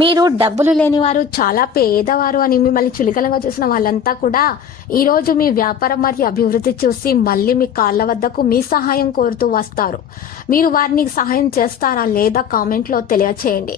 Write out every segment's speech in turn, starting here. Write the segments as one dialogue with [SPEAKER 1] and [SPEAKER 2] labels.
[SPEAKER 1] మీరు డబ్బులు లేనివారు చాలా పేదవారు అని మిమ్మల్ని చులికలంగా చూసిన వాళ్ళంతా కూడా ఈరోజు మీ వ్యాపారం మరియు అభివృద్ధి చూసి మళ్ళీ మీ కాళ్ళ వద్దకు మీ సహాయం కోరుతూ వస్తారు. మీరు వారిని సహాయం చేస్తారా లేదా కామెంట్లో తెలియచేయండి.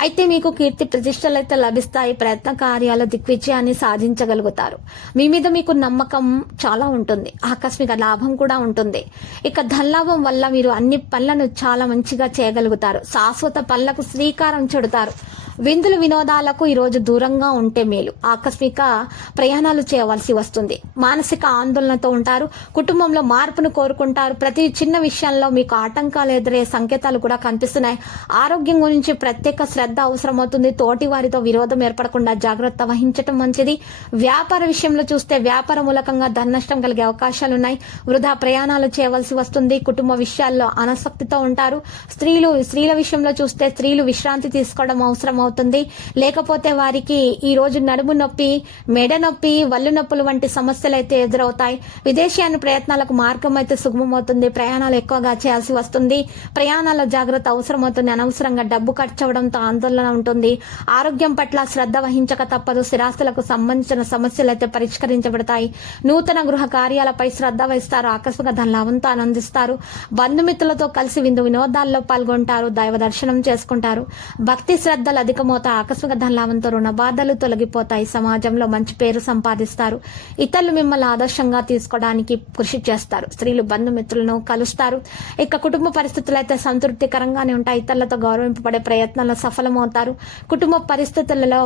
[SPEAKER 1] అయితే మీకు కీర్తి ప్రతిష్టలు అయితే లభిస్తాయి ప్రయత్న కార్యాల దిగ్విజయాన్ని సాధించగలుగుతారు. మీ మీద మీకు నమ్మకం చాలా ఉంటుంది ఆకస్మిక లాభం కూడా ఉంటుంది. ఇక ధనలాభం వల్ల మీరు అన్ని పనులను చాలా మంచిగా చేయగలుగుతారు. శాశ్వత పనులకు శ్రీకారం చుడతారు. విందులు వినోదాలకు ఈరోజు దూరంగా ఉంటే మేలు. ఆకస్మిక ప్రయాణాలు చేయవలసి వస్తుంది. మానసిక ఆందోళనతో ఉంటారు. కుటుంబంలో మార్పును కోరుకుంటారు. ప్రతి చిన్న విషయంలో మీకు ఆటంకాలు ఎదురే సంకేతాలు కూడా కనిపిస్తున్నాయి. ఆరోగ్యం గురించి ప్రత్యేక శ్రద్ధ అవసరమవుతుంది. తోటి వారితో విరోధం ఏర్పడకుండా జాగ్రత్త వహించటం మంచిది. వ్యాపార విషయంలో చూస్తే వ్యాపార మూలకంగా ధన నష్టం కలిగే అవకాశాలున్నాయి వృధా ప్రయాణాలు చేయవలసి వస్తుంది. కుటుంబ విషయాల్లో అనాసక్తితో ఉంటారు. స్త్రీలు స్త్రీల విషయంలో చూస్తే స్త్రీలు విశ్రాంతి తీసుకోవడం అవసరం అవుతుంది. లేకపోతే వారికి ఈ రోజు నడుము నొప్పి మెడ నొప్పి వల్లు నొప్పులు వంటి సమస్యలు అయితే ఎదురవుతాయి. విదేశీయాన ప్రయత్నాలకు మార్గం అయితే సుగమమవుతుంది. ప్రయాణాలు ఎక్కువగా చేయాల్సి వస్తుంది. ప్రయాణాల జాగ్రత్త అవసరమవుతుంది. అనవసరంగా డబ్బు ఖర్చు అవడంతో ఆందోళన ఉంటుంది. ఆరోగ్యం పట్ల శ్రద్ధ వహించక తప్పదు. స్థిరాస్తులకు సంబంధించిన సమస్యలు అయితే పరిష్కరించబడతాయి. నూతన గృహ కార్యాలపై శ్రద్ధ వహిస్తారు. ఆకస్మిక ధన లాభంతో ఆనందిస్తారు. బంధుమిత్రులతో కలిసి విందు వినోదాల్లో పాల్గొంటారు. దైవ దర్శనం చేసుకుంటారు. భక్తి శ్రద్ధలు అధికమవుతాయి ఆకస్మిక ధనలాభంతో రుణ బాధలు తొలగిపోతాయి. సమాజంలో మంచి పేరు సంపాదిస్తారు. ఇతరులు మిమ్మల్ని ఆదర్శంగా తీసుకోవడానికి కృషి చేస్తారు. స్త్రీలు బంధుమిత్రులను కలుస్తారు. ఇక కుటుంబ పరిస్థితులు అయితే సంతృప్తికరంగానే ఉంటాయి. ఇతరులతో గౌరవింపబడే ప్రయత్నాల్లో సఫలమవుతారు. కుటుంబ పరిస్థితులలో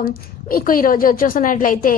[SPEAKER 1] మీకు ఈరోజు చూసినట్లయితే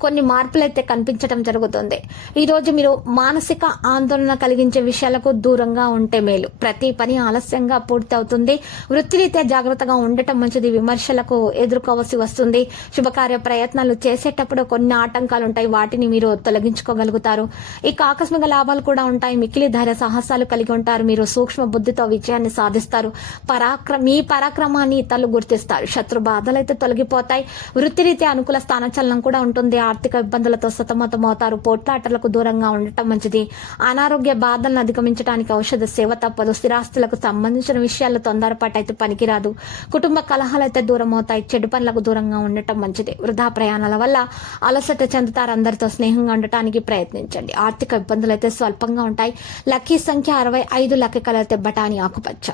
[SPEAKER 1] కొన్ని మార్పులు అయితే కనిపించడం జరుగుతుంది. ఈరోజు మీరు మానసిక ఆందోళన కలిగించే విషయాలకు దూరంగా ఉంటే మేలు. ప్రతి పని ఆలస్యంగా పూర్తవుతుంది. వృత్తిరీత్యా జాగ్రత్తగా ఉండటం మంచిది. విమర్శలకు ఎదుర్కోవాల్సి వస్తుంది. శుభకార్య ప్రయత్నాలు చేసేటప్పుడు కొన్ని ఆటంకాలు ఉంటాయి. వాటిని మీరు తొలగించుకోగలుగుతారు. ఇక ఆకస్మిక లాభాలు కూడా ఉంటాయి. మిక్కిలి ధైర్య సాహసాలు కలిగి ఉంటారు. మీరు సూక్ష్మ బుద్ధితో విజయాన్ని సాధిస్తారు. పరాక్రమ మీ పరాక్రమాన్ని ఇతరులు గుర్తిస్తారు. శత్రు బాధలు అయితే తొలగిపోతాయి. వృత్తిరీత్యా అనుకూల స్థానచలనం కూడా ఉంటుంది. ఆర్థిక ఇబ్బందులతో సతమతమవుతారు. పోట్లాటలకు దూరంగా ఉండటం మంచిది. అనారోగ్య బాధలను అధిగమించడానికి ఔషధ సేవ తప్పదు. స్థిరాస్తులకు సంబంధించిన విషయాల్లో తొందరపాటు అయితే పనికిరాదు. కుటుంబ కలహాలు అయితే దూరం అవుతాయి చెడు పనులకు దూరంగా ఉండటం మంచిది. వృధా ప్రయాణాల వల్ల అలసట చెందుతారు. అందరితో స్నేహంగా ఉండటానికి ప్రయత్నించండి. ఆర్థిక ఇబ్బందులు అయితే స్వల్పంగా ఉంటాయి. లక్కీ సంఖ్య అరవై ఐదు లక్క కలర్ బఠానీ ఆకుపచ్చ.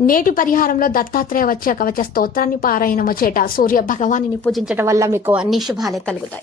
[SPEAKER 1] నేటి పరిహారంలో దత్తాత్రేయ వచ్చే కవచ స్తోత్రాన్ని పారాయణము చేట సూర్య భగవాని పూజించడం వల్ల మీకు అన్ని శుభాలే కలుగుతాయి.